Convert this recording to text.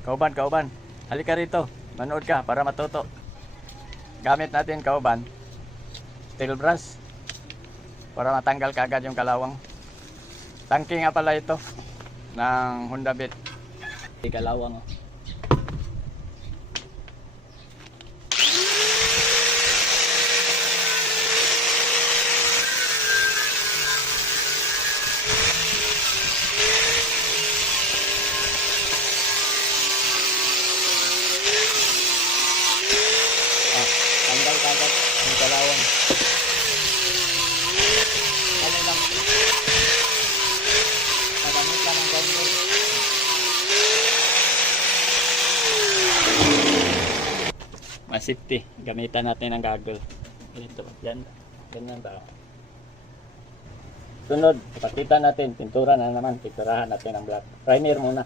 Kauban, kauban. Halika rito. Manood ka para matuto. Gamit natin kauban. Steel brush. Para matanggal kaagad yung kalawang. Tangke nga pala ito. Ng Honda Beat. Kalawang oh. Tanggal kaagad yung kalawang. Ano lang. Magamit lang ang gawin. Mas safety. Gamitan natin ang goggle. Ito. Yan. Ganyan ba? Sunod. Ipakita natin. Pintura na naman. Pinturahan natin ang black. Primer muna.